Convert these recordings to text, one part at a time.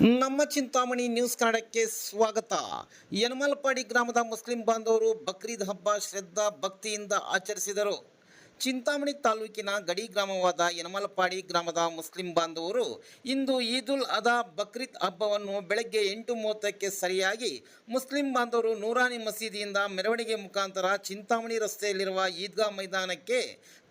ನಮ್ಮ ಚಿಂತಾಮಣಿ ನ್ಯೂಸ್ ಕನ್ನಡಕ್ಕೆ ಸ್ವಾಗತ. ಯನಮಲ್ಪಾಡಿ ಗ್ರಾಮದ ಮುಸ್ಲಿಂ ಬಾಂಧವರು ಬಕ್ರೀದ್ ಹಬ್ಬ ಶ್ರದ್ಧಾ ಭಕ್ತಿಯಿಂದ ಆಚರಿಸಿದರು. ಚಿಂತಾಮಣಿ ತಾಲೂಕಿನ ಗಡಿ ಗ್ರಾಮವಾದ ಯನಮಲಪಾಡಿ ಗ್ರಾಮದ ಮುಸ್ಲಿಂ ಬಾಂಧವರು ಇಂದು ಈದುಲ್ ಅದಾ ಬಕ್ರೀದ್ ಹಬ್ಬವನ್ನು ಬೆಳಗ್ಗೆ ಎಂಟು ಮೂವತ್ತಕ್ಕೆ ಸರಿಯಾಗಿ ಮುಸ್ಲಿಂ ಬಾಂಧವರು ನೂರಾನಿ ಮಸೀದಿಯಿಂದ ಮೆರವಣಿಗೆ ಮುಖಾಂತರ ಚಿಂತಾಮಣಿ ರಸ್ತೆಯಲ್ಲಿರುವ ಈದ್ಗಾ ಮೈದಾನಕ್ಕೆ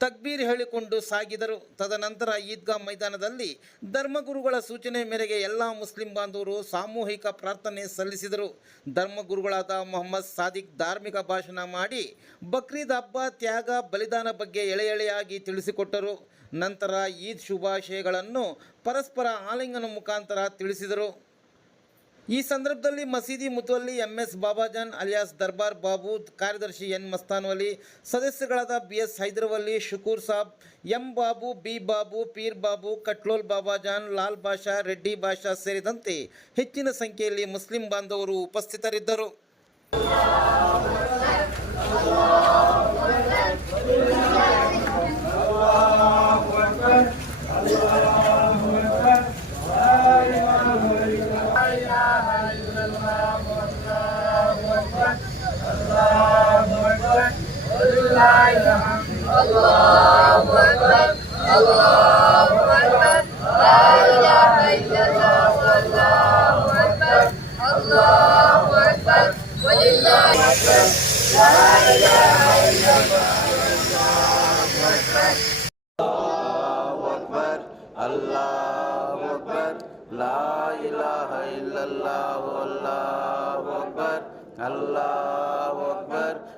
ತಕ್ಬೀರ್ ಹೇಳಿಕೊಂಡು ಸಾಗಿದರು. ತದನಂತರ ಈದ್ಗಾ ಮೈದಾನದಲ್ಲಿ ಧರ್ಮಗುರುಗಳ ಸೂಚನೆ ಮೇರೆಗೆ ಎಲ್ಲ ಮುಸ್ಲಿಂ ಬಾಂಧವರು ಸಾಮೂಹಿಕ ಪ್ರಾರ್ಥನೆ ಸಲ್ಲಿಸಿದರು. ಧರ್ಮಗುರುಗಳಾದ ಮೊಹಮ್ಮದ್ ಸಾದಿಕ್ ಧಾರ್ಮಿಕ ಭಾಷಣ ಮಾಡಿ ಬಕ್ರೀದ್ ಹಬ್ಬ ತ್ಯಾಗ ಬಲಿದಾನ ಬಗ್ಗೆ ಎಳೆ ಎಳೆಯಾಗಿ ತಿಳಿಸಿಕೊಟ್ಟರು. ನಂತರ ಈದ್ ಶುಭಾಶಯಗಳನ್ನು ಪರಸ್ಪರ ಆಲಿಂಗನ ಮುಖಾಂತರ ತಿಳಿಸಿದರು. ಈ ಸಂದರ್ಭದಲ್ಲಿ ಮಸೀದಿ ಮುತುವಲ್ಲಿ M S Babajan alias Darbar Babu, ಕಾರ್ಯದರ್ಶಿ N Mastanvali, ಸದಸ್ಯಗಳಾದ B S Hydervalli Shukur Sab, M Babu, B Babu, Peer Babu, Katlol Babajan, Lal Basha, Reddy Basha ಸೇರಿದಂತೆ ಹೆಚ್ಚಿನ ಸಂಖ್ಯೆಯಲ್ಲಿ ಮುಸ್ಲಿಂ ಬಾಂಧವರು ಉಪಸ್ಥಿತರಿದ್ದರು. لا اله الله اكبر الله اكبر لا اله الا الله والله اكبر الله اكبر ولله اكبر لا اله الا الله والله اكبر الله اكبر الله اكبر لا اله الا الله والله اكبر الله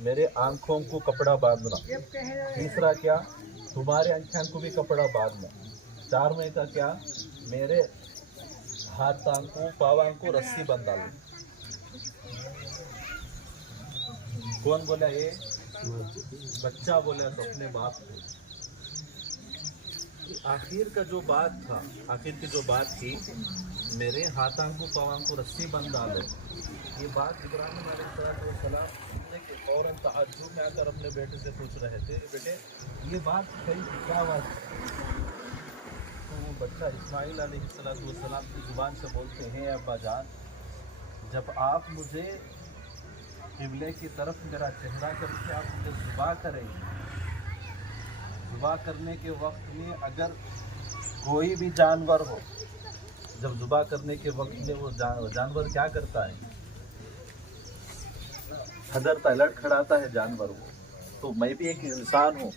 میرے آنکھوں کو کپڑا باندھنا تیسرا کیا؟ تمہارے آنکھوں کو بھی کپڑا باندھنا چار میں کا کیا؟ میرے ہاتھ آنکھوں پاواں کو رسی بندھا لو۔ کون بولا یہ؟ بچہ بولا تو اپنے باپ کو۔ آخر کا جو بات تھا، آخر کی جو بات تھی، میرے ہاتھ آنکھوں پاواں کو رسی بند ڈالو یہ بات ابراہیم علیہ السلام السلام سننے کے طور تعجب میں آ کر اپنے بیٹے سے پوچھ رہے تھے، بیٹے، یہ بات صحیح کیا بات تو وہ بچہ اسماعیل علیہ السلام کی زبان سے بولتے ہیں ابا جان، جب آپ مجھے قبلے کی طرف میرا چہرہ کر کے آپ مجھے ذبح کریں ذبح کرنے کے وقت میں اگر کوئی بھی جانور ہو، جب ذبح کرنے کے وقت میں وہ جانور کیا کرتا ہے؟ حضرت الٹ کھڑاتا ہے جانور وہ۔ تو میں بھی ایک انسان ہوں،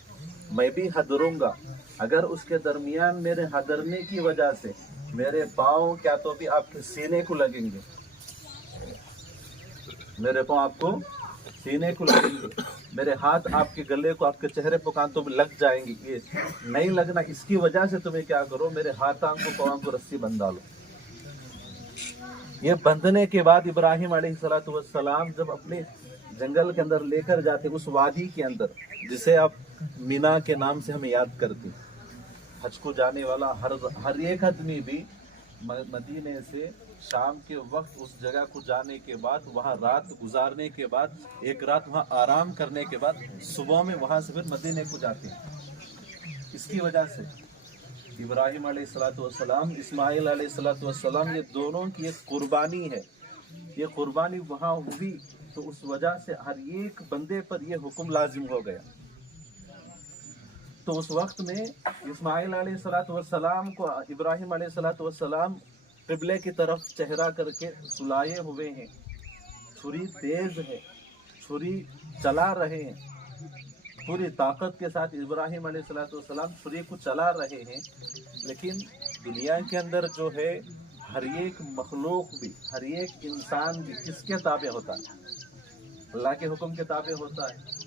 میں بھی حدروں گا۔ اگر اس کے درمیان میرے حدرنے کی وجہ سے میرے پاؤں کیا تو بھی آپ کے سینے کو لگیں گے۔ میرے پاؤں آپ کو سینے کو لگیں گے۔ میرے ہاتھ آپ کے گلے کو آپ کے چہرے پکان میں لگ جائیں گے۔ یہ نہیں لگنا، اس کی وجہ سے تمہیں کیا کرو، میرے ہاتھ آنکھ کو پاؤں کو رسی بندھا لو۔ یہ بندھنے کے بعد ابراہیم علیہ السلام والسلام جب اپنے جنگل کے اندر لے کر جاتے اس وادی کے اندر، جسے آپ مینا کے نام سے ہمیں یاد کرتے حج کو جانے والا ہر ہر ایک آدمی بھی مدینے سے شام کے وقت اس جگہ کو جانے کے بعد، وہاں رات گزارنے کے بعد، ایک رات وہاں آرام کرنے کے بعد صبح میں وہاں سے پھر مدینے کو جاتے ہیں۔ اس کی وجہ سے ابراہیم علیہ السلاۃ والسلام، اسماعیل علیہ السلاۃ والسلام، یہ دونوں کی ایک قربانی ہے۔ یہ قربانی وہاں ہوئی تو اس وجہ سے ہر ایک بندے پر یہ حکم لازم ہو گیا۔ تو اس وقت میں اسماعیل علیہ السلاۃ والسلام کو ابراہیم علیہ السلاۃ والسلام قبلے کی طرف چہرہ کر کے سلائے ہوئے ہیں۔ چھری تیز ہے، چھری چلا رہے ہیں۔ پوری طاقت کے ساتھ ابراہیم علیہ السلاۃ والسلام چھری کو چلا رہے ہیں۔ لیکن دنیا کے اندر جو ہے، ہر ایک مخلوق بھی، ہر ایک انسان بھی کس کے تابع ہوتا ہے۔ اللہ کے حکم کے تابع ہوتا ہے۔